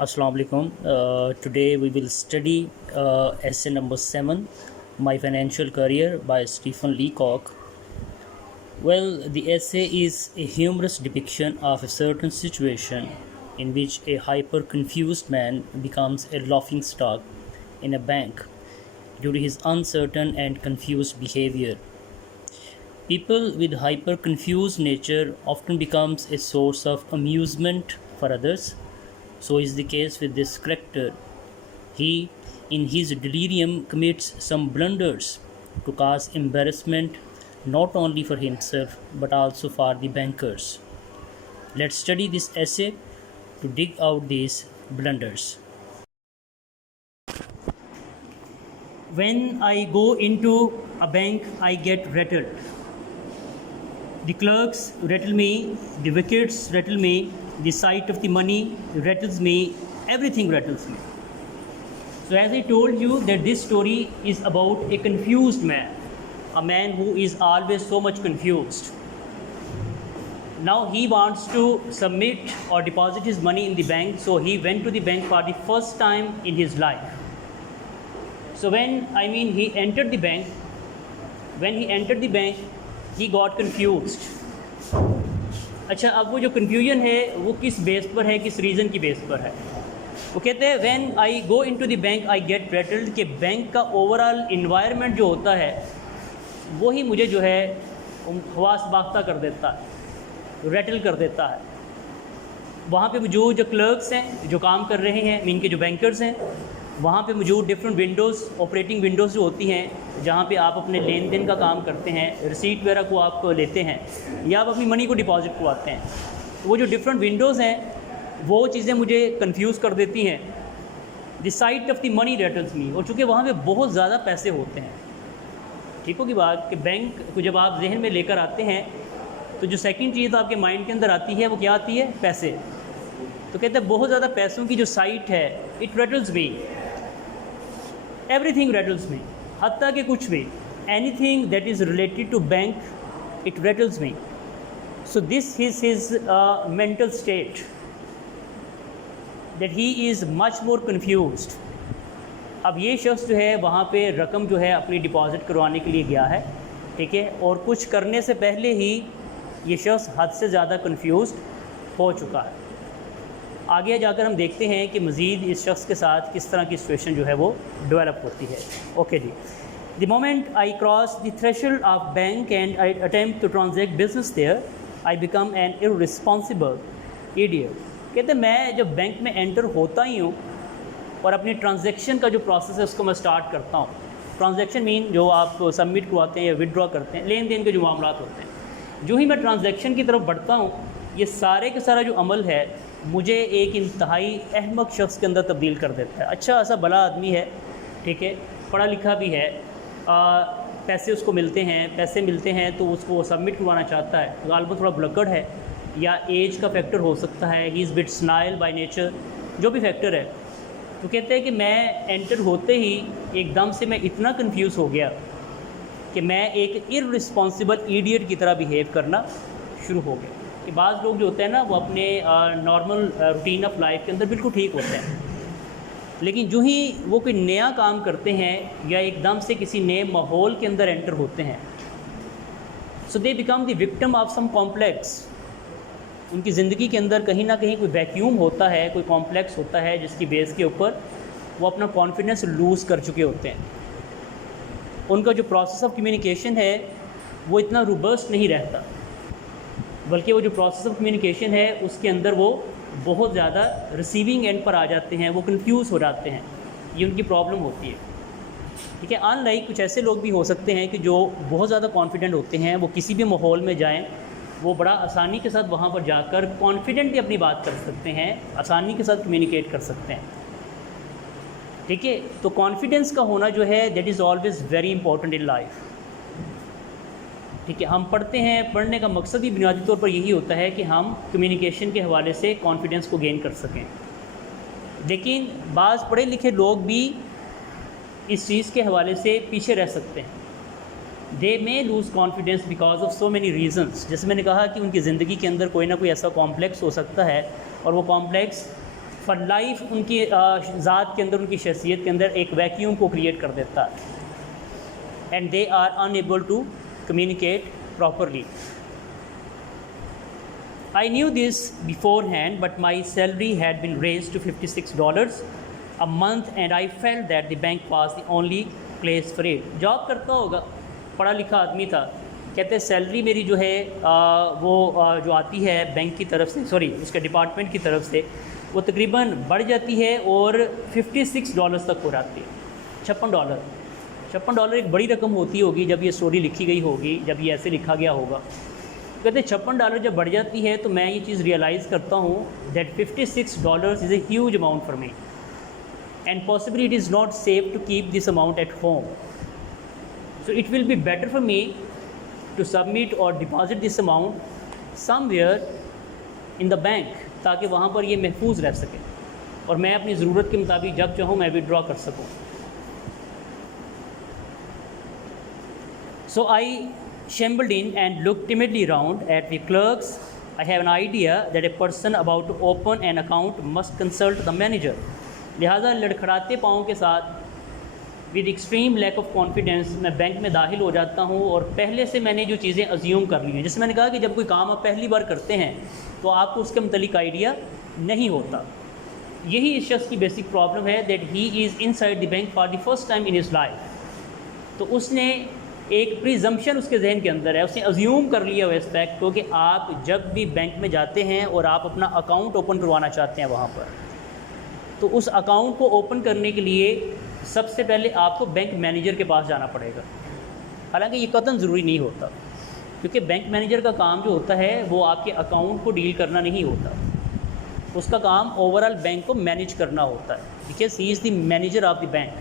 Assalamu alaikum. Today we will study essay number 7, My Financial Career by Stephen Leacock. Well, the essay is a humorous depiction of a certain situation in which a hyper confused man becomes a laughing stock in a bank due to his uncertain and confused behavior. People with hyper confused nature often becomes a source of amusement for others. So is the case with this character. He, in his delirium, commits some blunders to cause embarrassment not only for himself but also for the bankers. Let's study this essay to dig out these blunders. When I go into a bank, I get rattled. The clerks rattle me, the wickets rattle me, the sight of the money rattles me, everything rattles me. So as I told you that this story is about a confused man, a man who is always so much confused. Now he wants to submit or deposit his money in the bank, so he went to the bank for the first time in his life. So when he entered the bank, he got confused. अच्छा, अब वो जो confusion है वो किस base पर है, किस रीज़न की बेस पर है? वो कहते हैं when I go into the bank I get rattled, कि बैंक का ओवरऑल इन्वायरमेंट जो होता है वो ही मुझे जो है हवास बाख्ता कर देता है, रेटल कर देता है। वहाँ पे मौजूद जो क्लर्क्स हैं जो काम कर रहे हैं, इनके जो बैंकर्स हैं, वहाँ पे मौजूद डिफरेंट विंडोज़, ऑपरेटिंग विंडोज़ जो होती हैं जहाँ पे आप अपने लेन देन का काम करते हैं, रिसीट वगैरह को आप लेते हैं या आप अपनी मनी को डिपॉजिट करवाते हैं, वो जो डिफरेंट विंडोज़ हैं वो चीज़ें मुझे कंफ्यूज कर देती हैं। The sight of the money rattles me, और चूँकि वहाँ पे बहुत ज़्यादा पैसे होते हैं। ठीक होगी बात कि बैंक को जब आप जहन में लेकर आते हैं तो जो सेकंड चीज़ आपके माइंड के अंदर आती है वो क्या आती है? पैसे। तो कहते हैं बहुत ज़्यादा पैसों की जो साइट है, it rattles me, everything rattles me, हत्ता कि कुछ भी, anything that is related to bank, it rattles me. So this is his mental state, that he is much more confused. अब ये शख्स जो है वहाँ पे रकम जो है अपनी डिपॉज़िट करवाने के लिए गया है, ठीक है, और कुछ करने से पहले ही ये शख्स हद से ज़्यादा कन्फ्यूज्ड हो चुका है। आगे जाकर हम देखते हैं कि मज़ीद इस शख्स के साथ किस तरह की सिचुएशन जो है वो डेवलप होती है। ओके जी। The moment I cross the threshold of bank and I attempt to transact business there, I become an irresponsible idiot. कहते हैं मैं जब बैंक में एंटर होता ही हूँ और अपनी ट्रांजैक्शन का जो प्रोसेस है उसको मैं स्टार्ट करता हूँ। ट्रांजैक्शन मीन जो आप सबमिट करवाते हैं या विड्रॉ करते हैं, लेन देन के जो मामला होते हैं। जो ही मैं ट्रांजैक्शन की तरफ बढ़ता हूँ, ये सारे का सारा जो अमल है मुझे एक इंतहाई अहमक शख्स के अंदर तब्दील कर देता है। अच्छा ऐसा भला आदमी है, ठीक है, पढ़ा लिखा भी है, पैसे उसको मिलते हैं तो उसको वो सबमिट करवाना चाहता है। गालिबन थोड़ा भुलक्कड़ है या एज का फैक्टर हो सकता है, he is bit snail by nature, जो भी फैक्टर है। तो कहते हैं कि मैं एंटर होते ही एकदम से मैं इतना कंफ्यूज हो गया कि मैं एक इररिस्पॉन्सिबल इडियट की तरह बिहेव करना शुरू हो गया। कि बाज़ लोग जो होते हैं ना वो अपने नॉर्मल रूटीन ऑफ लाइफ के अंदर बिल्कुल ठीक होते हैं, लेकिन जो ही वो कोई नया काम करते हैं या एकदम से किसी नए माहौल के अंदर एंटर होते हैं, so they become the victim of some complex. उनकी ज़िंदगी के अंदर कहीं ना कहीं कोई वैक्यूम होता है, कोई कॉम्प्लेक्स होता है जिसकी बेस के ऊपर वो अपना कॉन्फिडेंस लूज़ कर चुके होते हैं। उनका जो प्रोसेस ऑफ कम्युनिकेशन है वो इतना रोबस्ट नहीं रहता, बल्कि वो जो प्रोसेस ऑफ कम्युनिकेशन है उसके अंदर वो बहुत ज़्यादा रिसीविंग एंड पर आ जाते हैं, वो कंफ्यूज हो जाते हैं। ये उनकी प्रॉब्लम होती है, ठीक है। अनलाइक कुछ ऐसे लोग भी हो सकते हैं कि जो बहुत ज़्यादा कॉन्फिडेंट होते हैं, वो किसी भी माहौल में जाएं वो बड़ा आसानी के साथ वहाँ पर जाकर कॉन्फिडेंटली अपनी बात कर सकते हैं, आसानी के साथ कम्युनिकेट कर सकते हैं, ठीक है। तो कॉन्फिडेंस का होना जो है that is always very important in life, ठीक है। हम पढ़ते हैं, पढ़ने का मकसद ही बुनियादी तौर पर यही होता है कि हम कम्युनिकेशन के हवाले से कॉन्फिडेंस को गेन कर सकें। लेकिन बाज़ पढ़े लिखे लोग भी इस चीज़ के हवाले से पीछे रह सकते हैं। They may lose confidence because of so many reasons. जैसे मैंने कहा कि उनकी ज़िंदगी के अंदर कोई ना कोई ऐसा कॉम्प्लेक्स हो सकता है और वो कॉम्प्लेक्स पर लाइफ उनकी ज़ात के अंदर, उनकी शख्सियत के अंदर एक वैक्यूम को क्रिएट कर देता है and they are unable to communicate properly. I knew this beforehand, but my salary had been raised to $56 a month and I felt that the bank was the only place for it. Job करता होगा, पढ़ा लिखा आदमी था. कहते हैं salary मेरी जो है जो आती है बैंक की तरफ से, सॉरी उसके डिपार्टमेंट की तरफ से, वो तकरीबन बढ़ जाती है और $56 तक हो जाती है. $56 एक बड़ी रकम होती होगी जब ये स्टोरी लिखी गई होगी, जब ये ऐसे लिखा गया होगा. कहते $56 जब बढ़ जाती है तो मैं ये चीज़ रियलाइज़ करता हूँ that $56 is a huge amount for me and possibly it is not safe to keep this amount at home. So it will be better for me to submit और deposit this amount somewhere in the bank, ताकि वहाँ पर ये महफूज रह सके और मैं अपनी ज़रूरत के मुताबिक जब चाहूँ मैं विड्रॉ कर सकूँ. सो आई shambled in and looked timidly round at the clerks. I have an idea that a person about to open an account must consult the manager. लिहाजा लड़खड़ाते पाँव के साथ with extreme lack of confidence मैं bank में दाखिल हो जाता हूँ और पहले से मैंने जो चीज़ें अज्यूम कर ली हैं, जैसे मैंने कहा कि जब कोई काम आप पहली बार करते हैं तो आपको उसके मतलब आइडिया नहीं होता. यही इस शख्स की बेसिक प्रॉब्लम है that he is inside the bank for the first time in his life. तो उसने एक प्रिजम्पशन उसके जहन के अंदर है, उसने अज्यूम कर लिया हुआ एस्पेक्ट को कि आप जब भी बैंक में जाते हैं और आप अपना अकाउंट ओपन करवाना चाहते हैं वहाँ पर, तो उस अकाउंट को ओपन करने के लिए सबसे पहले आपको बैंक मैनेजर के पास जाना पड़ेगा. हालांकि ये कतई ज़रूरी नहीं होता, क्योंकि बैंक मैनेजर का काम जो होता है वो आपके अकाउंट को डील करना नहीं होता, उसका काम ओवरऑल बैंक को मैनेज करना होता है, because he is the manager of the bank.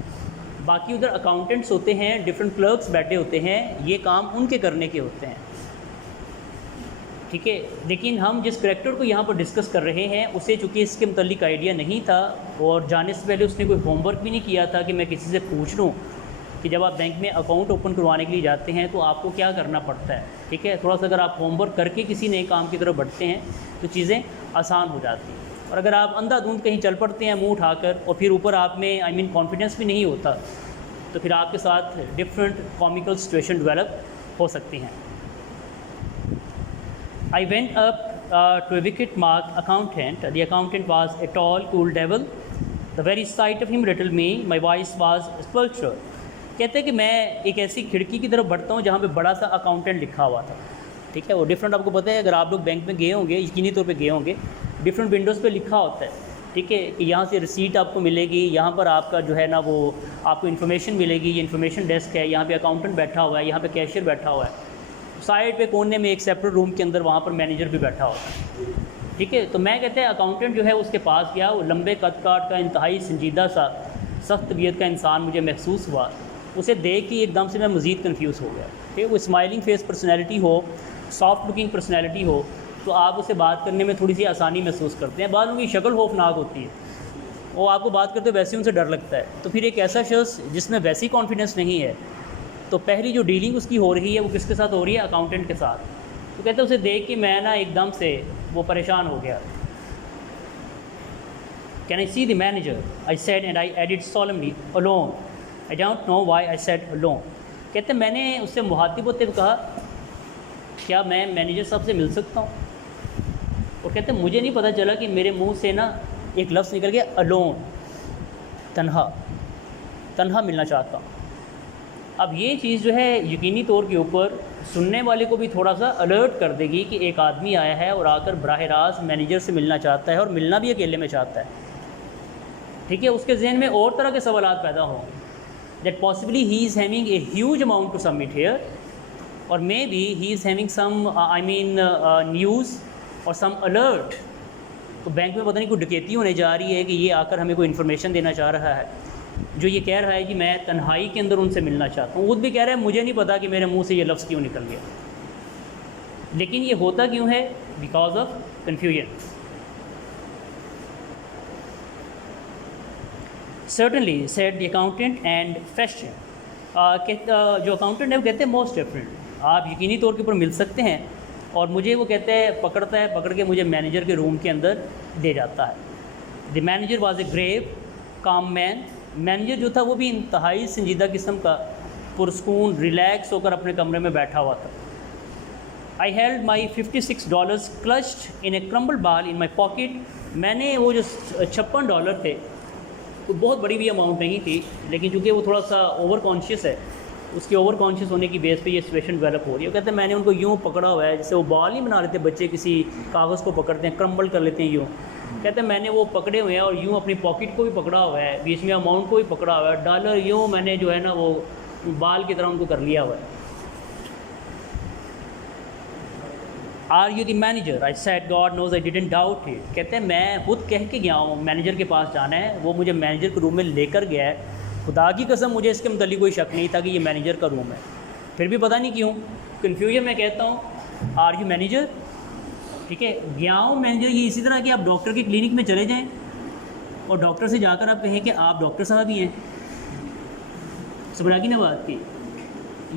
बाकी उधर अकाउंटेंट्स होते हैं, डिफरेंट क्लर्क्स बैठे होते हैं, ये काम उनके करने के होते हैं. ठीक है, लेकिन हम जिस करेक्टर को यहाँ पर डिस्कस कर रहे हैं उसे चूँकि इसके मुतल्लिक आइडिया नहीं था और जाने से पहले उसने कोई होमवर्क भी नहीं किया था कि मैं किसी से पूछ लूँ कि जब आप बैंक में अकाउंट ओपन करवाने के लिए जाते हैं तो आपको क्या करना पड़ता है. ठीक है, थोड़ा सा अगर आप होमवर्क करके किसी नए काम की तरफ बढ़ते हैं तो चीज़ें आसान हो जाती हैं. और अगर आप अंधाधुंध कहीं चल पड़ते हैं मुंह उठाकर और फिर ऊपर आप में कॉन्फिडेंस भी नहीं होता, तो फिर आपके साथ डिफरेंट कॉमिकल सिचुएशन डेवलप हो सकती हैं. I went up to a wicket mark accountant. The accountant was a tall cool devil. The very sight of him rattle me my voice was sepulchral. कहते हैं कि मैं एक ऐसी खिड़की की तरफ बढ़ता हूँ जहाँ पे बड़ा सा अकाउंटेंट लिखा हुआ था. ठीक है, वो डिफरेंट, आपको पता है अगर आप लोग बैंक में गए होंगे, यकीनी तौर पे गए होंगे, डिफरेंट विंडोज़ पे लिखा होता है. ठीक है, कि यहाँ से रिसीट आपको मिलेगी, यहाँ पर आपका जो है ना वो आपको इन्फॉर्मेशन मिलेगी, ये इन्फॉर्मेशन डेस्क है, यहाँ पे अकाउंटेंट बैठा हुआ है, यहाँ पे कैशियर बैठा हुआ है, साइड पे कोने में एक सेपरेट रूम के अंदर वहाँ पर मैनेजर भी बैठा हुआ है. ठीक है, तो मैं कहते हैं अकाउंटेंट जो है उसके पास गया. वो लंबे कद काट का इंतहाई संजीदा सा सख्त तबीयत का इंसान मुझे महसूस हुआ. उसे देख के एकदम से मैं मज़ीद कन्फ्यूज़ हो गया. ठीक है, वो स्माइलिंग फेस पर्सनैलिटी हो, सॉफ्ट लुकिंग पर्सनैलिटी हो, तो आप उससे बात करने में थोड़ी सी आसानी महसूस करते हैं. बाद में शक्ल खौफनाक होती है, वो आपको बात करते वैसे उनसे डर लगता है. तो फिर एक ऐसा शख्स जिसमें वैसी कॉन्फिडेंस नहीं है, तो पहली जो डीलिंग उसकी हो रही है वो किसके साथ हो रही है? अकाउंटेंट के साथ. तो कहते हैं उसे देख के मैं ना एकदम से वो परेशान हो गया. Can I see the manager? I said and I added solemnly alone. I don't know why I said alone. कहते मैंने उससे मुहातिब होते हुए कहा, क्या मैं मैनेजर साहब से मिल सकता हूँ? और कहते मुझे नहीं पता चला कि मेरे मुंह से ना एक लफ्ज़ निकल गया, अलोन, तन्हा मिलना चाहता हूँ. अब ये चीज़ जो है यकीनी तौर के ऊपर सुनने वाले को भी थोड़ा सा अलर्ट कर देगी कि एक आदमी आया है और आकर बराह रास्त मैनेजर से मिलना चाहता है और मिलना भी अकेले में चाहता है. ठीक है, उसके जहन में और तरह के सवालात पैदा हों that possibly he is having a huge amount to submit here और maybe he is having some news और सम अलर्ट. तो बैंक में पता नहीं कोई डकैती होने जा रही है कि ये आकर हमें कोई इन्फॉर्मेशन देना चाह रहा है, जो ये कह रहा है कि मैं तन्हाई के अंदर उनसे मिलना चाहता हूँ. खुद भी कह रहा है मुझे नहीं पता कि मेरे मुंह से ये लफ्ज़ क्यों निकल गया, लेकिन ये होता क्यों है? Because of confusion. Certainly said the accountant and freshen. जो अकाउंटेंट है वो कहते हैं मोस्ट डिफरेंट, आप यकीनी तौर के ऊपर मिल सकते हैं. और मुझे वो कहते हैं पकड़ता है, पकड़ के मुझे मैनेजर के रूम के अंदर दे जाता है. The manager was a grave calm man. Manager जो था वो भी इंतहाई संजीदा किस्म का, पुरस्कून रिलैक्स होकर अपने कमरे में बैठा हुआ था। I held my $56 क्लच्ड in A crumble बाल इन माई पॉकेट। मैंने वो जो $56 थे, तो बहुत बड़ी भी अमाउंट नहीं थी, लेकिन चूँकि वो थोड़ा सा ओवर कॉन्शियस है, उसके ओवर कॉन्शियस होने की बेस पे ये सिचुएशन डेवलप हो रही है। वो कहते हैं मैंने उनको यूँ पकड़ा हुआ है, जैसे वो बॉल नहीं बना लेते बच्चे, किसी कागज़ को पकड़ते हैं, क्रम्बल कर लेते हैं यूँ। कहते हैं मैंने वो पकड़े हुए हैं और यूँ अपनी पॉकेट को भी पकड़ा हुआ है, बीच में अमाउंट को भी पकड़ा हुआ है, डॉलर यूँ मैंने जो है ना वो बाल की तरह उनको कर लिया हुआ है। Are you the manager? I said God knows I didn't doubt it. कहते हैं मैं खुद कह के गया हूँ मैनेजर के पास जाना है, वो मुझे मैनेजर के रूम में लेकर गया है। खुदा की कसम मुझे इसके मतलब कोई शक नहीं था कि ये मैनेजर का रूम है। फिर भी पता नहीं क्यों कन्फ्यूजन में कहता हूँ आर यू मैनेजर? ठीक है, गया हूँ मैनेजर। ये इसी तरह कि आप डॉक्टर के क्लिनिक में चले जाएँ और डॉक्टर से जाकर आप कहें कि आप डॉक्टर साहब ही हैं, सबरा की ना बात की।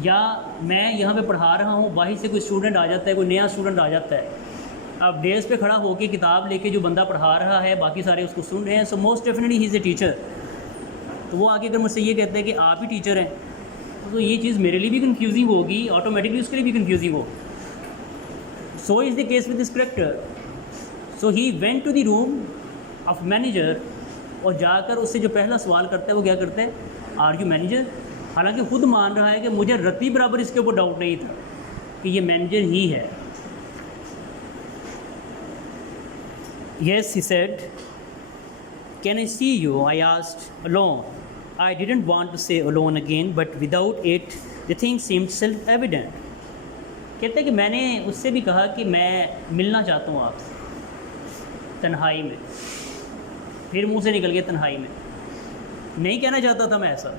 या मैं यहाँ पे पढ़ा रहा हूँ, बाहर से कोई स्टूडेंट आ जाता है, कोई नया स्टूडेंट आ जाता है, अब डेस्क पे खड़ा होकर किताब लेके जो बंदा पढ़ा रहा है बाकी सारे उसको सुन रहे हैं, so most definitely he is a teacher. तो वो आगे अगर मुझसे ये कहते हैं कि आप ही टीचर हैं, तो ये चीज़ मेरे लिए भी कन्फ्यूजिंग होगी, ऑटोमेटिकली उसके लिए भी कन्फ्यूजिंग होगी। So is the case with this character. So he went to the room of manager, और जाकर उससे जो पहला सवाल करता है वो क्या करता है, आर यू मैनेजर? हालांकि खुद मान रहा है कि मुझे रत्ती बराबर इसके ऊपर डाउट नहीं था कि ये मैनेजर ही है। Yes, he said. Can I see you? I asked. Alone. I didn't want to say alone again, but without it, the thing seemed self-evident. कहते हैं कि मैंने उससे भी कहा कि मैं मिलना चाहता हूँ आपसे तन्हाई में। फिर मुंह से निकल गया तन्हाई में। नहीं कहना चाहता था मैं ऐसा,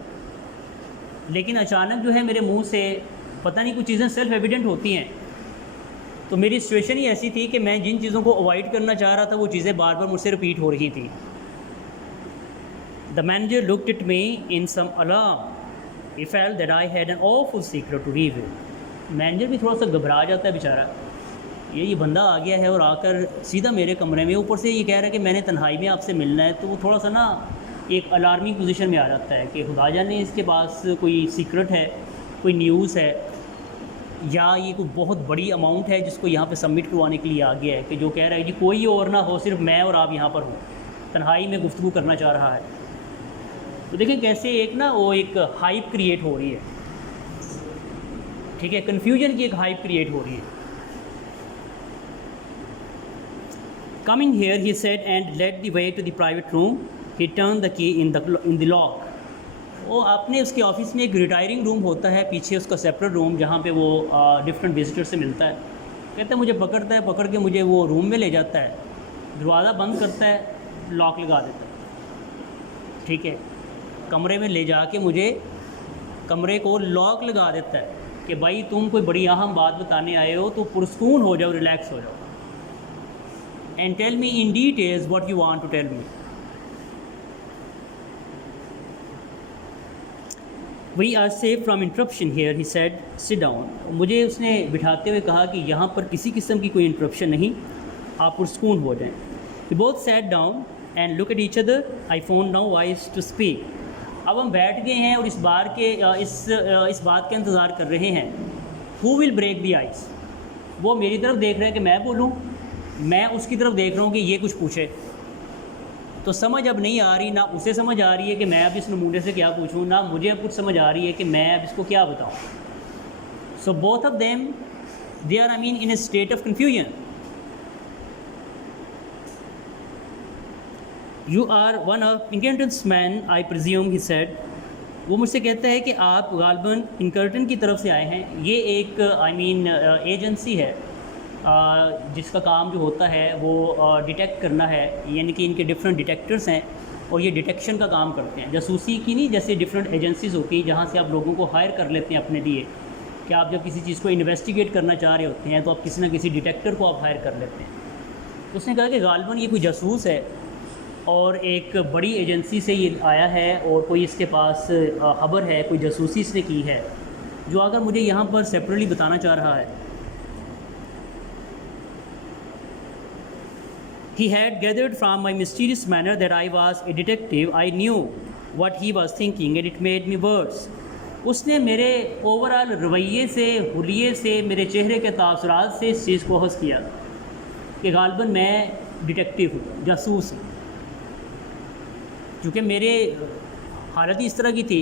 लेकिन अचानक जो है मेरे मुंह से पता नहीं कुछ चीज़ें सेल्फ एविडेंट होती हैं। तो मेरी सिचुएशन ही ऐसी थी कि मैं जिन चीज़ों को अवॉइड करना चाह रहा था वो चीज़ें बार बार मुझसे रिपीट हो रही थी। The manager looked at me in some alarm. He felt that I had an awful secret to reveal. Manager भी थोड़ा सा घबरा जाता है बेचारा, ये बंदा आ गया है और आकर सीधा मेरे कमरे में, ऊपर से ये कह रहा है कि मैंने तन्हाई में आपसे मिलना है। तो वो थोड़ा सा ना एक अलार्मिंग पोजीशन में आ जाता है कि खुदा जाने इसके पास कोई सीक्रेट है, कोई न्यूज़ है, या ये कोई बहुत बड़ी अमाउंट है जिसको यहाँ पे सबमिट करवाने के लिए आ गया है, कि जो कह रहा है कि कोई और ना हो, सिर्फ मैं और आप यहाँ पर हो, तन्हाई में गुफ्तगू करना चाह रहा है। तो देखें कैसे एक ना वो एक हाइप क्रिएट हो रही है, ठीक है, कन्फ्यूजन की एक हाइप क्रिएट हो रही है। Coming here he said and led the way to the private room. He turn the key in the lock. वो अपने उसके ऑफिस में एक रिटायरिंग रूम होता है, पीछे उसका सेपरेट रूम जहाँ पे वो डिफरेंट विजिटर से मिलता है। कहते हैं मुझे पकड़ता है, पकड़ के मुझे वो रूम में ले जाता है, दरवाज़ा बंद करता है, लॉक लगा देता है, ठीक है। कमरे में ले जाके मुझे कमरे को लॉक लगा देता है कि भाई तुम कोई बड़ी अहम बात बताने आए हो तो पुरस्कून हो जाओ, रिलैक्स हो जाओ, and tell me in details what you want to tell me. We are safe from interruption here, he said. Sit down. मुझे उसने बिठाते हुए कहा कि यहाँ पर किसी किस्म की कोई इंटरप्शन नहीं, आप पुरस्कून हो जाएं। We both sat down and looked at each other. I found no voice to speak. अब हम बैठ गए हैं और इस बात का इंतज़ार कर रहे हैं, Who will break the ice? वो मेरी तरफ देख रहे हैं कि मैं बोलूँ, मैं उसकी तरफ देख रहा हूँ कि ये कुछ पूछे। तो समझ अब नहीं आ रही, ना उसे समझ आ रही है कि मैं अब इस नमूने से क्या पूछूं, ना मुझे अब कुछ समझ आ रही है कि मैं अब इसको क्या बताऊं। So both of them they are in a state of confusion. You are one of Pinkertons man I presume, he said. वो मुझसे कहता है कि आप गालबन इनकर्टन की तरफ से आए हैं। ये एक एजेंसी है जिसका काम जो होता है वो डिटेक्ट करना है, यानी कि इनके डिफरेंट डिटेक्टर्स हैं और ये डिटेक्शन का काम करते हैं, जासूसी की नहीं, जैसे डिफरेंट एजेंसीज़ होती हैं जहाँ से आप लोगों को हायर कर लेते हैं अपने लिए, कि आप जब किसी चीज़ को इन्वेस्टिगेट करना चाह रहे होते हैं तो आप किसी न किसी डिटेक्टर को आप हायर कर लेते हैं। उसने कहा कि गालिबन ये कोई जासूस है और एक बड़ी एजेंसी से ये आया है और कोई इसके पास खबर है, कोई जासूसी इसने की है, जो अगर मुझे यहाँ पर सेपरेटली बताना चाह रहा है। He had gathered from my mysterious manner that I was a detective. I knew what he was thinking and it made me worse. उसने मेरे ओवरऑल रवैये से, हुलिये से, मेरे चेहरे के तासुरात से इस चीज़ को हस किया कि गालिबन मैं डिटेक्टिव हूँ, जासूस हूँ। क्योंकि मेरे हालत ही इस तरह की थी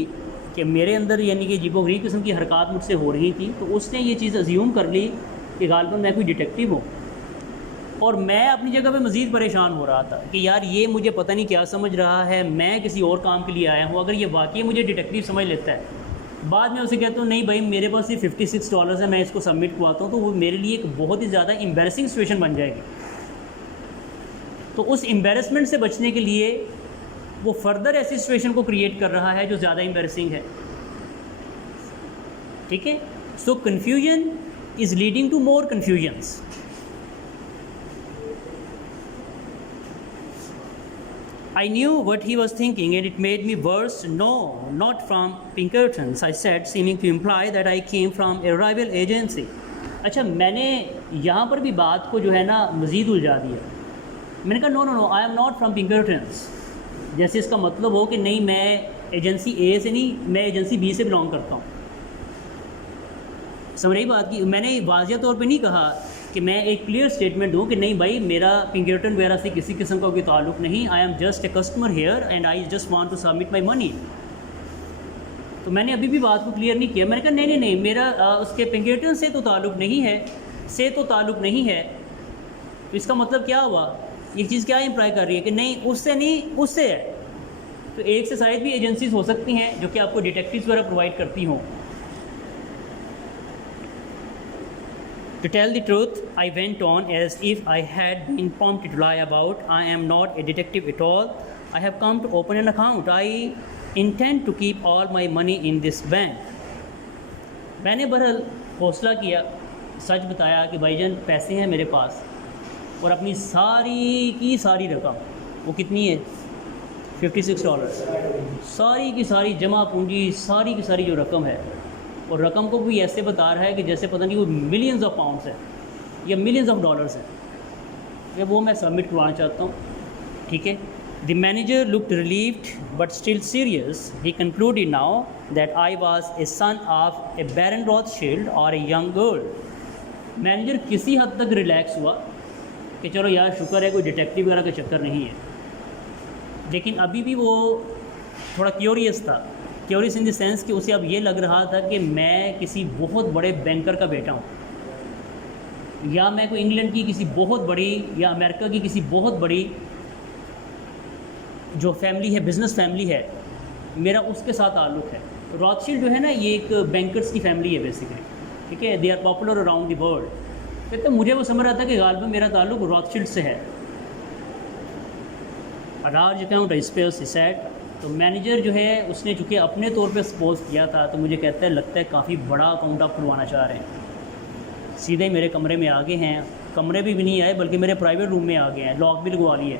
कि मेरे अंदर यानी कि अजीबोगरीब किस्म की हरकत मुझसे हो रही थी, तो उसने ये चीज़ अज्यूम कर ली कि गालिबन मैं कोई डिटेक्टिव हूँ। और मैं अपनी जगह पे मज़ीद परेशान हो रहा था कि यार ये मुझे पता नहीं क्या समझ रहा है, मैं किसी और काम के लिए आया हूँ। अगर ये वाकई मुझे डिटेक्टिव समझ लेता है, बाद में उसे कहता हूँ नहीं भाई मेरे पास ये $56 है, मैं इसको सबमिट करवाता हूँ, तो वो मेरे लिए एक बहुत ही ज़्यादा एम्बैरसिंग सिचुएशन बन जाएगी। तो उस एम्बैरसमेंट से बचने के लिए वो फर्दर ऐसी सिचुएशन को क्रिएट कर रहा है जो ज़्यादा एम्बैरसिंग है। ठीक है, so confusion is leading to more confusions. I knew what he was thinking and it made me worse. No, not from Pinkertons, I said, seeming to imply that I came from a rival agency. अच्छा, मैंने यहाँ पर भी बात को जो है ना मज़ीद उलझा दिया। मैंने कहा no, I am not from Pinkertons, जैसे इसका मतलब हो कि नहीं मैं एजेंसी ए से नहीं, मैं एजेंसी बी से बिलोंग करता हूँ। समझ रही बात की? मैंने वाज़िया तौर पे नहीं कहा कि मैं एक क्लियर स्टेटमेंट दूँ कि नहीं भाई मेरा पिंकर्टन वगैरह से किसी किस्म का कोई ताल्लुक़ नहीं, I am just a customer here and I just want to submit my money. तो मैंने अभी भी बात को क्लियर नहीं किया। मैंने कहा नहीं, मेरा उसके पिंकर्टन से तो ताल्लुक़ नहीं है, तो इसका मतलब क्या हुआ? ये चीज़ क्या इम्प्लाई कर रही है कि नहीं उससे है। तो एक से शायद भी एजेंसीज हो सकती हैं जो कि आपको डिटेक्टिव्स वगैरह प्रोवाइड करती हों। To tell the truth, I went on as if I had been prompted to lie about. I am not a detective at all. I have come to open an account. I intend to keep all my money in this bank. मैंने बहरहाल हौसला किया, सच बताया कि भाईजान पैसे हैं मेरे पास, और अपनी सारी की सारी रकम, वो कितनी है $56, सारी की सारी जमा पूंजी, सारी की सारी जो रकम है, और रकम को भी ऐसे बता रहा है कि जैसे पता नहीं वो मिलियंस ऑफ पाउंड्स है या मिलियंस ऑफ डॉलर्स है, कि वो मैं सबमिट करवाना चाहता हूँ। ठीक है, the manager looked relieved but still serious. He concluded now that I was a son of a baron Rothschild और ए यंग गर्ल। मैनेजर किसी हद तक रिलैक्स हुआ कि चलो यार शुक्र है कोई डिटेक्टिव वगैरह का चक्कर नहीं है, लेकिन अभी भी वो थोड़ा क्यूरियस था। क्यूरियस इन द सेंस कि उसे अब ये लग रहा था कि मैं किसी बहुत बड़े बैंकर का बेटा हूँ, या मैं कोई इंग्लैंड की किसी बहुत बड़ी या अमेरिका की किसी बहुत बड़ी जो फैमिली है, बिज़नेस फैमिली है, मेरा उसके साथ ताल्लुक़ है। रॉथशिल्ड जो है ना, ये एक बैंकर्स की फैमिली है बेसिकली। ठीक है, they are popular around the world. तो मुझे वो समझ रहा था कि गालिबन मेरा ताल्लुक़ रॉथशिल्ड से है। A large account I suppose, he said. तो मैनेजर जो है उसने चूँकि अपने तौर पे सपोज किया था, तो मुझे कहता है लगता है काफ़ी बड़ा अकाउंट आप खुलवाना चाह रहे हैं। सीधे मेरे कमरे में आ गए हैं, कमरे भी नहीं आए बल्कि मेरे प्राइवेट रूम में आ गए हैं, लॉक भी लगवा लिए।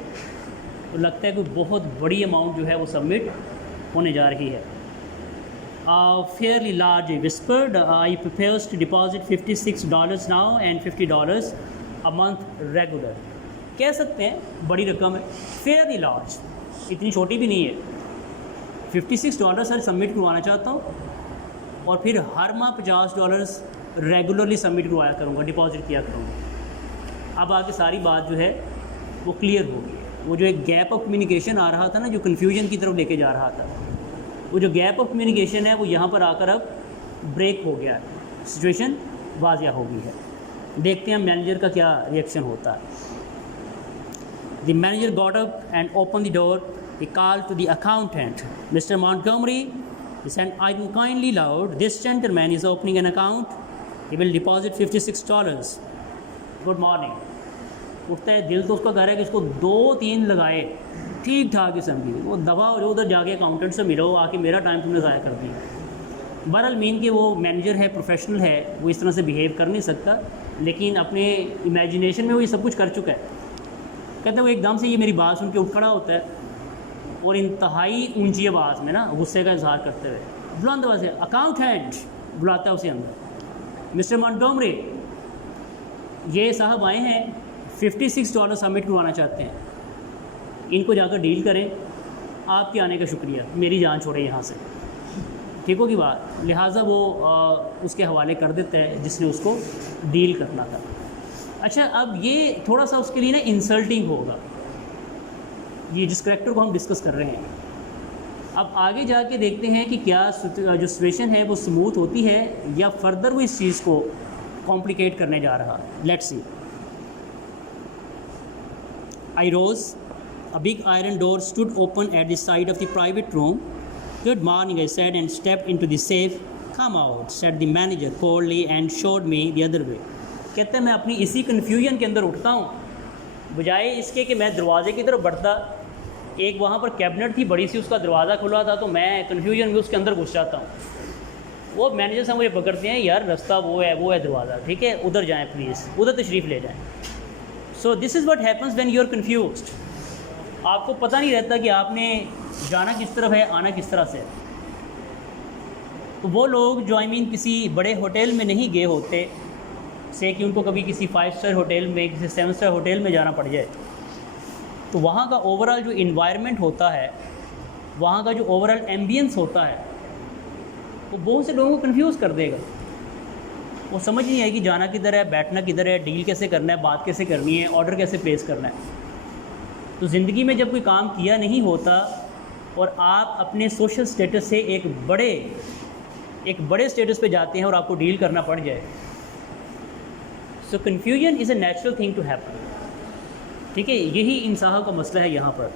तो लगता है कोई बहुत बड़ी अमाउंट जो है वो सबमिट होने जा रही है। Fairly large whispered, I prepares to deposit $56 now and $50 a month regular. कह सकते हैं बड़ी रकम है, फेयरली लार्ज, इतनी छोटी भी नहीं है। $56 सर सबमिट करवाना चाहता हूँ, और फिर हर माह $50 रेगुलरली सबमिट करवाया करूँगा, डिपॉजिट किया करूँगा। अब आगे सारी बात जो है वो क्लियर होगी। वो जो एक गैप ऑफ कम्युनिकेशन आ रहा था ना, जो कन्फ्यूजन की तरफ लेके जा रहा था, वो जो गैप ऑफ कम्युनिकेशन है वो यहाँ पर आकर अब ब्रेक हो गया है, सिचुएशन वाज़िया हो गई है। देखते हैं मैनेजर का क्या रिएक्शन होता है। The manager got up and open the door. He called to the accountant, Mr. Montgomery. He said, "I'm kindly loud. This gentleman is opening an account. He will deposit $56. Good morning." उठता है, दिल तो उसका कह रहा है कि इसको 2-3 लगाए ठीक ठाक किस्म की, वो दफ़ा हो उधर जाके अकाउंटेंट से मिलो, आके मेरा टाइम तुमने ज़ाया कर दिया। बहरहाल मीन कि वो मैनेजर है, प्रोफेशनल है, वो इस तरह से बिहेव कर नहीं सकता, लेकिन अपने इमेजिनेशन में वो ये सब कुछ कर चुका है। कहते हैं वो एकदम से ये मेरी बात सुन के उठ खड़ा होता है और इंतहाई ऊंची आवाज़ में ना गुस्से का इजहार करते हुए बुलंद आवाज़ से अकाउंटेंट बुलाता है उसे अंदर। मिस्टर मॉन्टगोमरी, ये साहब आए हैं $56 सबमिट करवाना चाहते हैं, इनको जाकर डील करें, आपके आने का शुक्रिया, मेरी जान छोड़े यहाँ से, ठीक होगी बात। लिहाजा वो उसके हवाले कर देता है जिसने उसको डील करना था। अच्छा, अब ये थोड़ा सा उसके लिए ना इंसल्टिंग होगा, ये जिस करैक्टर को हम डिस्कस कर रहे हैं। अब आगे जाके देखते हैं कि क्या जो सिचुएशन है वो स्मूथ होती है या फर्दर वो इस चीज़ को कॉम्प्लिकेट करने जा रहा है। Let's see. I rose, a big iron door stood open at the side of the private room. Good morning, I said and stepped into the safe. Come out, said the manager coldly and showed me the other way. कहते हैं मैं अपनी इसी confusion के अंदर उठता हूँ, बजाय इसके कि मैं दरवाजे की तरफ बढ़ता। एक वहाँ पर कैबिनेट थी बड़ी सी, उसका दरवाज़ा खुला था, तो मैं कन्फ्यूजन में उसके अंदर घुस जाता हूँ। वो मैनेजर साहब मुझे पकड़ते हैं, यार रास्ता वो है दरवाज़ा, ठीक है, उधर जाएँ प्लीज़, उधर तशरीफ़ ले जाएँ। So this is what happens when you are confused. आपको पता नहीं रहता कि आपने जाना किस तरफ है, आना किस तरह से। तो वो लोग जो किसी बड़े होटल में नहीं गए होते, से कि उनको कभी किसी 5 स्टार होटल में, किसी 7 स्टार होटल में जाना पड़ जाए, तो वहाँ का ओवरऑल जो इन्वायरमेंट होता है, वहाँ का जो ओवरऑल एम्बियंस होता है, वो बहुत से लोगों को कंफ्यूज कर देगा। वो समझ नहीं आएगी जाना किधर है, बैठना किधर है, डील कैसे करना है, बात कैसे करनी है, ऑर्डर कैसे प्लेस करना है। तो ज़िंदगी में जब कोई काम किया नहीं होता और आप अपने सोशल स्टेटस से एक बड़े स्टेटस पे जाते हैं और आपको डील करना पड़ जाए, so confusion is a natural thing to happen, ठीक है। यही इंसान का मसला है यहाँ पर।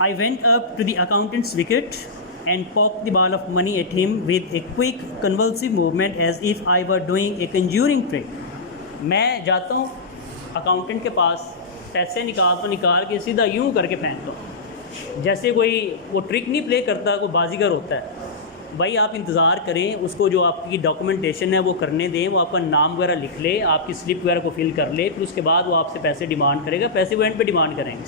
I went up to the accountant's wicket and poked the ball of money at him with a quick convulsive movement as if I were doing a conjuring trick. मैं जाता हूँ अकाउंटेंट के पास, पैसे निकाल के सीधा यूँ करके फेंकता हूँ, जैसे कोई वो ट्रिक नहीं प्ले करता, कोई बाजीगर होता है। भाई आप इंतज़ार करें, उसको जो आपकी डॉक्यूमेंटेशन है वो करने दें, वो आपका नाम वगैरह लिख ले, आपकी स्लिप वगैरह को फिल कर ले, फिर उसके बाद वो आपसे पैसे डिमांड करेगा। पैसे वो एंड पे डिमांड करेंगे।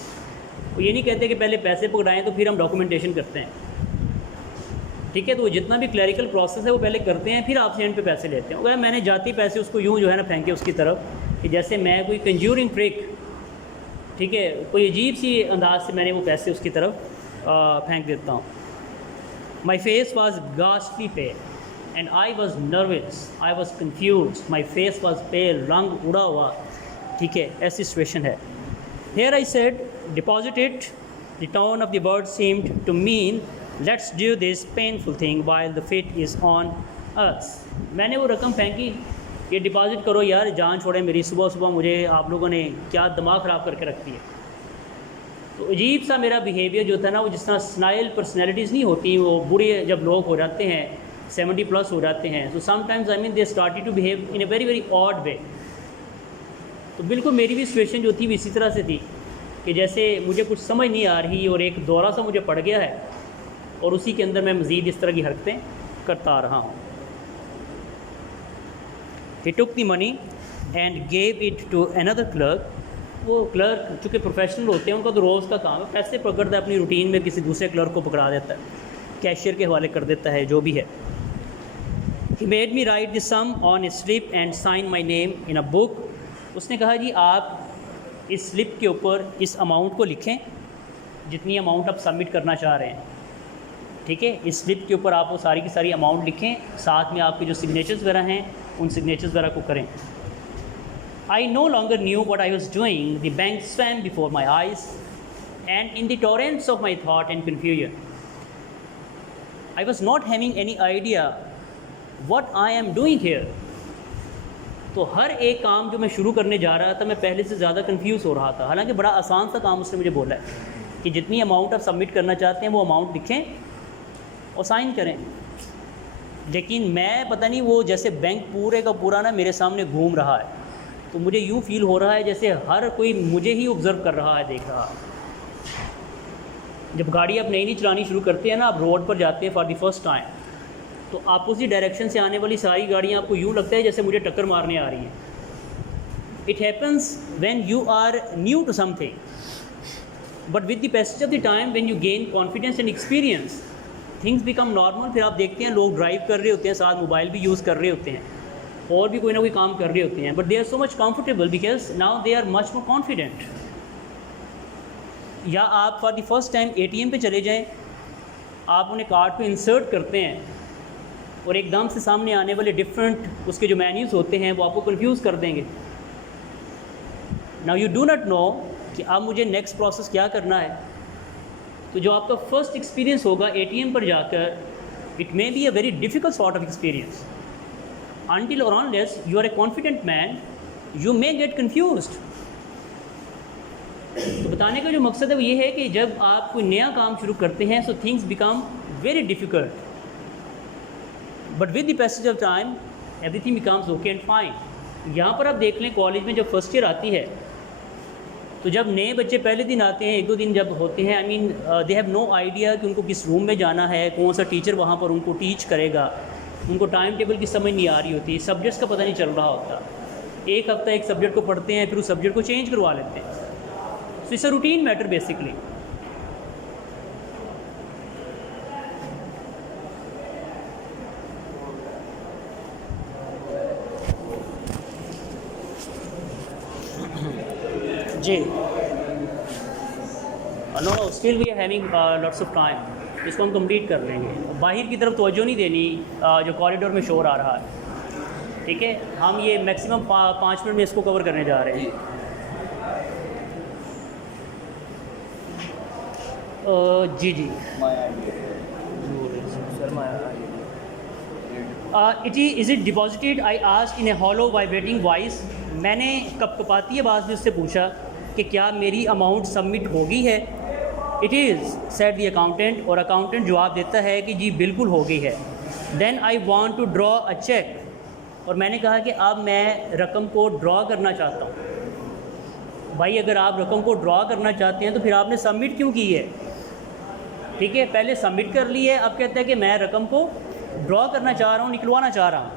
वो ये नहीं कहते कि पहले पैसे पकड़ाएं तो फिर हम डॉक्यूमेंटेशन करते हैं, ठीक है। तो वो जितना भी क्लरिकल प्रोसेस है वो पहले करते हैं, फिर आपसे एंड पे पैसे लेते हैं। वह मैंने जाती पैसे उसको यूँ जो है ना फेंके उसकी तरफ, कि जैसे मैं कोई कंज्यूरिंग ट्रिक, ठीक है, कोई अजीब सी अंदाज से मैंने वो पैसे उसकी तरफ फेंक देता हूँ। My face was ghastly pale and I was nervous, I was confuse, my face was pale, रंग उड़ा हुआ, ठीक है, ऐसी सिचुएशन है। Here I said, deposit it. The tone of the word seemed to mean, let's do this painful thing while the fit is on us. मैंने वो रकम फेंकी, ये डिपॉजिट करो यार, जान छोड़े मेरी, सुबह सुबह मुझे आप लोगों ने क्या दिमाग ख़राब करके रख दिया। तो अजीब सा मेरा बिहेवियर जो था ना, वो जिस तरह स्नाइल पर्सनैलिटीज़ नहीं होती, वो बूढ़े जब लोग हो जाते हैं, 70+ हो जाते हैं, so sometimes they started to behave in a very very odd way. तो बिल्कुल मेरी भी सिचुएशन जो थी वो इसी तरह से थी कि जैसे मुझे कुछ समझ नहीं आ रही और एक दौरा सा मुझे पड़ गया है और उसी के अंदर मैं मज़ीद इस तरह की हरकतें करता रहा हूँ। He took the money and gave it to another clerk. वो क्लर्क चूँकि प्रोफेशनल होते हैं, उनका तो रोज़ का काम है, पैसे पकड़ता है अपनी रूटीन में, किसी दूसरे क्लर्क को पकड़ा देता है, कैशियर के हवाले कर देता है, जो भी है। He made me write the sum on a slip and sign my name in a book. उसने कहा जी आप इस स्लिप के ऊपर इस अमाउंट को लिखें, जितनी अमाउंट आप सबमिट करना चाह रहे हैं, ठीक है। इस स्लिप के ऊपर आप वो सारी की सारी अमाउंट लिखें, साथ में आपके जो सिग्नेचर्स वगैरह हैं उन सिग्नेचर्स वगैरह को करें। I know longer knew what I was doing, the bank swum before my eyes and in the torrents of my thought and confusion I was not having any idea what I am doing here. तो हर एक काम जो मैं शुरू करने जा रहा था, मैं पहले से ज़्यादा कंफ्यूज हो रहा था। हालांकि बड़ा आसान सा काम उसने मुझे बोला है कि जितनी अमाउंट आप सबमिट करना चाहते हैं वो अमाउंट लिखें और साइन करें, लेकिन मैं पता नहीं, वो जैसे बैंक पूरे का पूरा ना मेरे सामने घूम रहा है, तो मुझे यूँ फील हो रहा है जैसे हर कोई मुझे ही ऑब्ज़र्व कर रहा है, देख रहा है। जब गाड़ी आप नई चलानी शुरू करते हैं ना, आप रोड पर जाते हैं फॉर द फर्स्ट टाइम, तो अपोजिट डायरेक्शन से आने वाली सारी गाड़ियाँ आपको यूँ लगता है जैसे मुझे टक्कर मारने आ रही हैं। It happens when you are new to something, but with the passage of the time when you gain confidence and experience, things become normal, फिर आप देखते हैं लोग ड्राइव कर रहे होते हैं, साथ मोबाइल भी यूज़ कर रहे होते हैं और भी कोई ना कोई काम कर रहे होते हैं, but they are so much comfortable because now they are much more confident. या आप for the first time ATM पे चले जाएं, आप उन्हें कार्ड पे इंसर्ट करते हैं और एकदम से सामने आने वाले डिफरेंट उसके जो मेन्यूज़ होते हैं वो आपको कंफ्यूज कर देंगे। Now you do not know कि अब मुझे नेक्स्ट प्रोसेस क्या करना है। तो जो आपका फर्स्ट एक्सपीरियंस होगा ATM पर जाकर, it may be a very difficult sort of experience. Until और unless you are a confident man you may get confused. तो बताने का जो मकसद है वो ये है कि जब आप कोई नया काम शुरू करते हैं so things become very difficult, but with the passage of time everything becomes okay and fine. यहाँ पर आप देख लें, कॉलेज में जब फर्स्ट ईयर आती है तो जब नए बच्चे पहले दिन आते हैं, 1-2 दिन जब होते हैं, I mean they have no idea कि उनको किस रूम में जाना है, कौन सा टीचर वहाँ पर उनको टीच करेगा, उनको टाइम टेबल की समझ नहीं आ रही होती, सब्जेक्ट्स का पता नहीं चल रहा होता। एक हफ्ता एक सब्जेक्ट को पढ़ते हैं, फिर उस सब्जेक्ट को चेंज करवा लेते हैं। So it's a routine matter basically. जी no still we are having lots of time, इसको हम कंप्लीट कर लेंगे। बाहर की तरफ तवज्जो नहीं देनी, जो कॉरिडोर में शोर आ रहा है, ठीक है। हम ये मैक्सिमम 5 मिनट में इसको कवर करने जा रहे हैं। जी जी is it deposited I asked in a hollow vibrating voice. मैंने कपकपाती आवाज़ में उससे पूछा कि क्या मेरी अमाउंट सबमिट हो गई है। It is said the accountant, और अकाउंटेंट जवाब देता है कि जी बिल्कुल हो गई है। Then I want to draw a cheque, और मैंने कहा कि अब मैं रकम को ड्रॉ करना चाहता हूँ। भाई अगर आप रकम को ड्रॉ करना चाहते हैं तो फिर आपने सबमिट क्यों की है, ठीक है। पहले सबमिट कर ली है, अब कहता है कि मैं रकम को ड्रॉ करना चाह रहा हूँ, निकलवाना चाह रहा हूँ।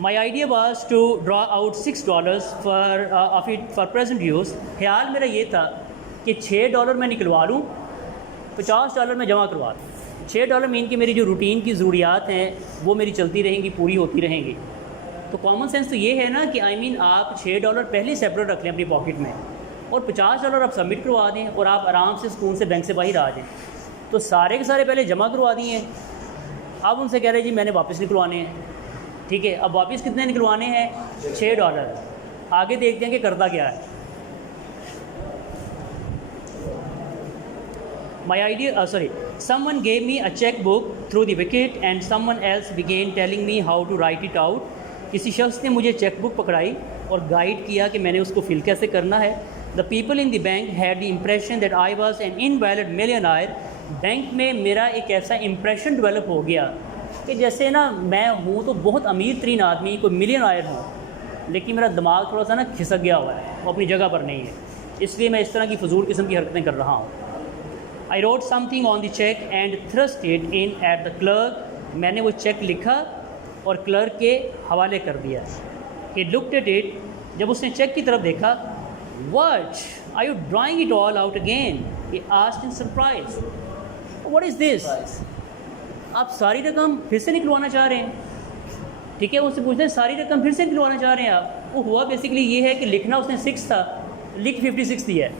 My idea was to draw out $6 for present use. ख्याल मेरा ये था कि $6 मैं निकलवा लूँ, $50 मैं जमा करवा लूँ। $6 मीन कि मेरी जो रूटीन की ज़रूरियात हैं वो मेरी चलती रहेंगी, पूरी होती रहेंगी। तो कॉमन सेंस तो ये है ना कि आई मीन आप $6 पहले सेपरेट रख लें अपनी पॉकेट में, और $50 आप सबमिट करवा दें और आप आराम से सुकून से बैंक से बाहर आ जाएं। तो सारे के सारे पहले जमा करवा दिए, अब उनसे कह रहे जी मैंने वापस निकलवाने हैं, ठीक है। अब वापस कितने निकलवाने हैं, $6। आगे देखते हैं कि करता क्या है। My idea, someone gave me a checkbook through the wicket and someone else began telling me how to write it out. किसी शख्स ने मुझे चेकबुक पकड़ाई और गाइड किया कि मैंने उसको फिल कैसे करना है। The people in the bank had the impression that I was an invalid millionaire. Bank में मेरा एक ऐसा इम्प्रेशन डेवलप हो गया कि जैसे ना मैं हूँ तो बहुत अमीर तरीन आदमी, कोई मिलियनायर हूँ, लेकिन मेरा दिमाग थोड़ा सा ना खिसक गया हुआ है, वो अपनी जगह पर नहीं है, इसलिए मैं इस तरह की फजूल किस्म की हरकतें कर रहा हूँ। I wrote something on the check and thrust it in at the clerk. मैंने वो चेक लिखा और क्लर्क के हवाले कर दिया। He looked at it. जब उसने चेक की तरफ देखा, What? Are you drawing it all out again? He asked in surprise. What is this? आप सारी रकम फिर से निकलवाना चाह रहे हैं, ठीक है। उससे पूछते हैं सारी रकम फिर से निकलवाना चाह रहे हैं आप। वो हुआ बेसिकली ये है कि लिखना उसने 6 था, लिख 56 दिया है,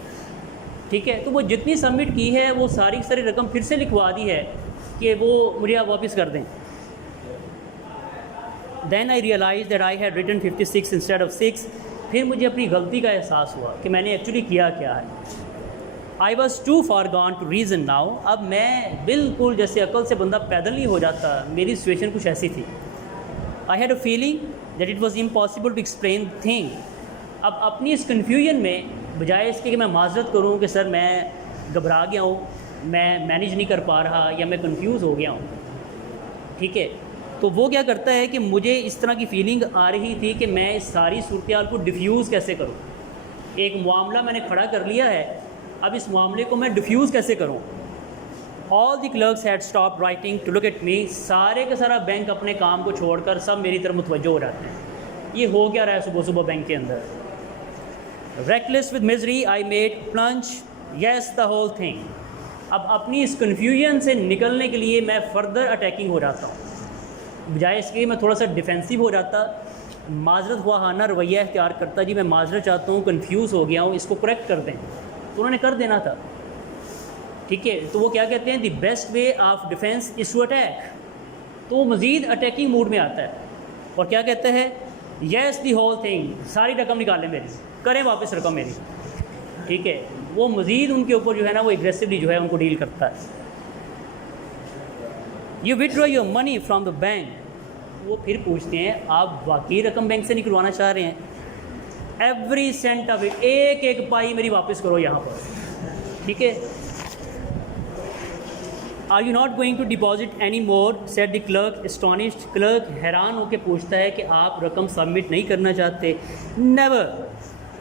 ठीक है। तो वो जितनी सबमिट की है वो सारी सारी रकम फिर से लिखवा दी है कि वो मुझे आप वापस कर दें। Then I realise that I had written 56 instead of 6। फिर मुझे अपनी गलती का एहसास हुआ कि मैंने एक्चुअली किया क्या है। I was too far gone to reason now. अब मैं बिल्कुल जैसे अकल से बंदा पैदल नहीं हो जाता, मेरी सिचुएशन कुछ ऐसी थी। I had a feeling that it was impossible to explain thing. अब अपनी इस कन्फ्यूजन में बजाय इसके कि मैं माजरत करूं कि सर मैं घबरा गया हूं, मैं मैनेज नहीं कर पा रहा या मैं कंफ्यूज हो गया हूं, ठीक है, तो वो क्या करता है कि मुझे इस तरह की फीलिंग आ रही थी कि मैं इस सारी सूरत को डिफ्यूज़ कैसे करूं। एक मामला मैंने खड़ा कर लिया है, अब इस मामले को मैं डिफ्यूज़ कैसे करूं। All the clerks had stop writing to look at me. सारे का सारा बैंक अपने काम को छोड़कर सब मेरी तरफ मुतवज्जो हो जाते हैं। ये हो क्या रहा है सुबह सुबह बैंक के अंदर। Reckless with misery, I made plunge, yes, the whole thing. अब अपनी इस कन्फ्यूजन से निकलने के लिए मैं फ़र्दर अटैकिंग हो जाता हूँ, बजाय इसके मैं थोड़ा सा डिफेंसिव हो जाता, माजरत ख्वाहाना रवैया इख्तियार करता, जी मैं माजरत चाहता हूँ, कन्फ्यूज़ हो गया हूँ, इसको करेक्ट कर दें, तो उन्होंने कर देना था। ठीक है, तो वो क्या कहते हैं, the best way of defence is to attack, तो वो मज़ीद अटैकिंग मूड में आता है और क्या कहता है, येस दी होल थिंग, सारी रकम निकालें मेरी, करें वापस रकम मेरी। ठीक है, वो मज़ीद उनके ऊपर जो है ना वो एग्रेसिवली जो है उनको डील करता है। You withdraw your money from the bank, वो फिर पूछते हैं आप वाकई रकम बैंक से निकलवाना चाह रहे हैं, एवरी सेंट ऑफ इट, एक एक पाई मेरी वापस करो यहाँ पर। ठीक है, are you not going to deposit any more said the clerk astonished, clerk हैरान होकर पूछता है कि आप रकम सबमिट नहीं करना चाहते। Never,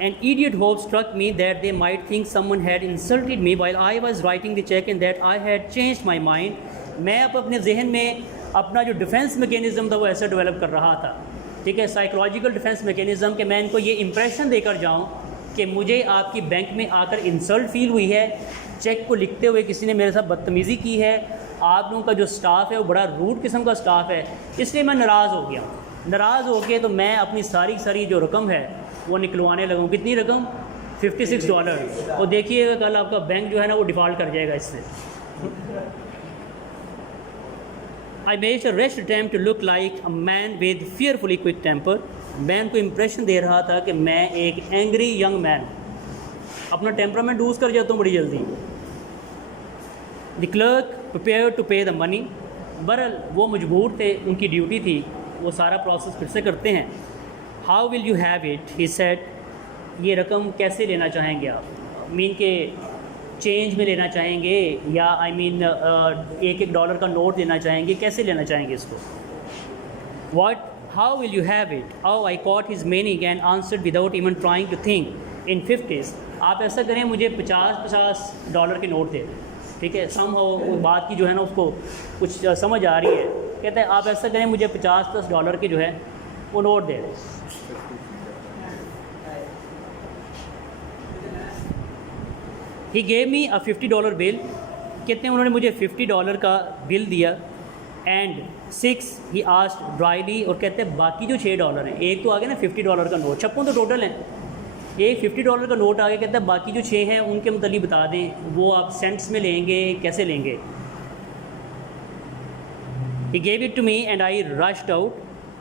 an idiot hope struck me that they might think someone had insulted me while I was writing the cheque and that I had changed my mind. मैं अब अपने जहन में अपना जो डिफेंस मैकेनिज़्म था वो ऐसा डेवलप कर रहा था। ठीक है, साइकोलॉजिकल डिफेंस मैकेनिज़्म कि मैं इनको ये इंप्रेशन देकर जाऊँ कि मुझे आपकी बैंक में आकर इंसल्ट फील हुई है, चेक को लिखते हुए किसी ने मेरे साथ बदतमीज़ी की है, आप लोगों का जो स्टाफ है वो बड़ा रूड किस्म का स्टाफ है, इसलिए मैं नाराज़ हो गया। नाराज़ हो के तो मैं अपनी सारी जो रकम है वो निकलवाने लगूँ। कितनी रकम? $56। और देखिएगा कल आपका बैंक जो है ना वो डिफ़ॉल्ट कर जाएगा इससे। I made a rash attempt to look like a man with fearfully quick temper। मैं उनको इम्प्रेशन दे रहा था कि मैं एक एंग्री यंग मैन, अपना टेम्परामेंट लूज़ कर जाता हूँ बड़ी जल्दी। द क्लर्क प्रिपेयर टू पे द मनी, बहरहाल वो मजबूर थे, उनकी ड्यूटी थी, वो सारा प्रोसेस फिर से करते हैं। How will you have it, he said, ये रकम कैसे लेना चाहेंगे आप? मीन के चेंज में लेना चाहेंगे या आई मीन $1 का नोट देना चाहेंगे, कैसे लेना चाहेंगे इसको? What, how will you have it? Oh, I caught his meaning and answered without even trying to think, in 50s। आप ऐसा करें, मुझे $50 के नोट दे। ठीक है, somehow बात की जो है ना उसको कुछ समझ आ रही है, कहते हैं आप ऐसा करें, मुझे $50 के जो है वो note they. He gave me a $50 bill, कहते हैं उन्होंने मुझे $50 का बिल दिया। एंड 6 ही आस्क्ड ड्राइली, और कहते हैं बाकी जो $6 हैं, एक तो आ गया ना $50 का नोट, 56 तो टोटल हैं, एक $50 का नोट आ गया, कहते हैं बाकी जो 6 हैं उनके मतलब बता दें, वो आप सेंट्स में लेंगे, कैसे लेंगे? He gave it to me and I rushed out,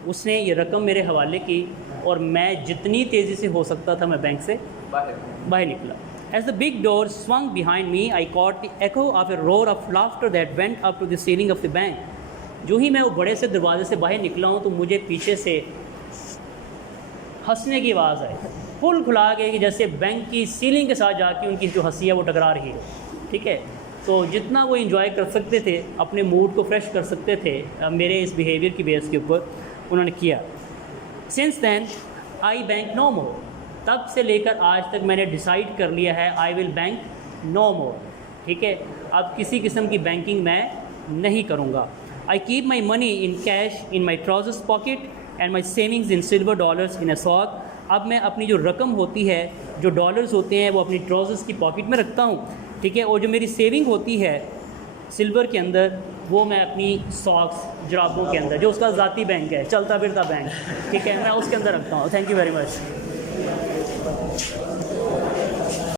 उसने ये रकम मेरे हवाले की और मैं जितनी तेज़ी से हो सकता था मैं बैंक से बाहर निकला। As the big door swung behind me, I caught the echo of a roar of laughter that went up to the ceiling of the bank। जो ही मैं वो बड़े से दरवाजे से बाहर निकला हूँ तो मुझे पीछे से हंसने की आवाज़ आई, फुल खुला के, कि जैसे बैंक की सीलिंग के साथ जाके उनकी जो हंसी है वो टकरा रही है। ठीक है, तो जितना वो इंजॉय कर सकते थे, अपने मूड को फ्रेश कर सकते थे, मेरे इस बिहेवियर की बेस के ऊपर उन्होंने किया। सिंस दैन आई बैंक नो मोर, तब से लेकर आज तक मैंने डिसाइड कर लिया है, आई विल बैंक नो मोर। ठीक है, अब किसी किस्म की बैंकिंग मैं नहीं करूँगा। I keep my money in cash in my trousers pocket and my savings in silver dollars in a sock. अब मैं अपनी जो रकम होती है, जो डॉलर्स होते हैं, वो अपनी ट्राउजर्स की पॉकेट में रखता हूँ। ठीक है, और जो मेरी सेविंग होती है सिल्वर के अंदर, वो मैं अपनी सॉक्स, जुराबों के अंदर, जो उसका ज़ाती बैंक है, चलता फिरता बैंक, ठीक है, मैं उसके अंदर रखता हूँ। Thank you very much.